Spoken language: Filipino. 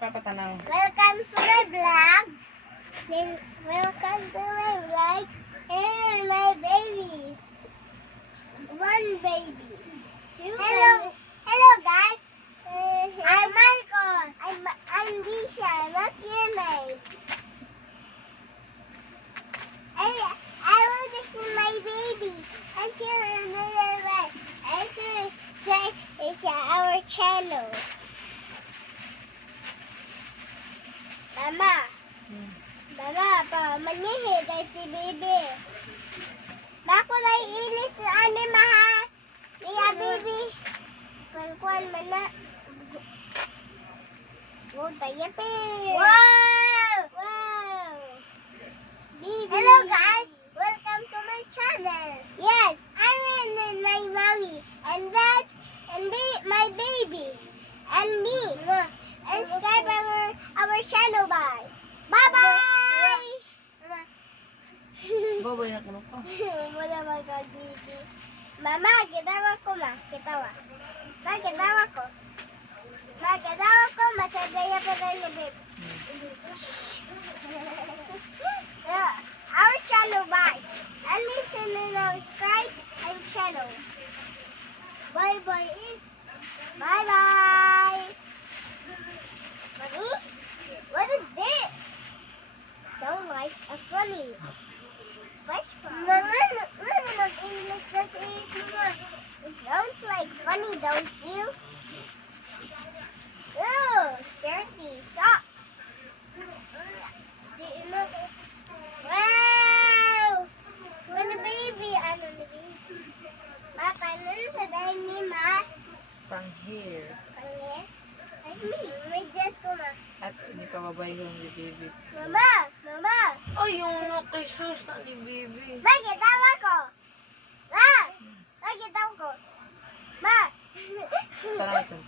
papatanaw. Welcome to my vlog. Welcome to my vlog. And my baby. One baby. Hello. Hello guys. I'm Marcos. I'm Daixean. What's your name? I want to see my baby. Until another one. And subscribe to our channel. Mama. Mama, manihi kay si baby. Bako na iilis sa anima ha. Niya baby. Kuan man na. Oh, tayapi. Wow! Wow! Baby. Hello guys. Welcome to my channel. Yes, I'm in my mommy. And that's my baby. And me. And subscribe our channel. Bye. Bye-bye! Baboy na kuno ko. Wala magkagiti. Mama, kitawa ko ma. Kitawa. Ma, kitawa ko. Ma, kitawa ko. Masagaya pa rin ni babe. Our channel, bye. And listen and subscribe our channel. Bye-bye. Bye-bye. Mommy, what is this? Sounds like a funny SpongeBob. Mama, mag-English kasi ito. It sounds like funny, don't you? Ew, dirty. Stop. Wow! When a baby, ano na baby? Ma, kanan sa dahil ni Ma. Pang here. Kanan? Ay, may dress ko ma. At hindi pa babae yung baby. Mama! Mama! Ay, yung kay sus na ni baby. Ma, kitawa ko! Ma! Ma, kitawa ko! Ma! Tara ito.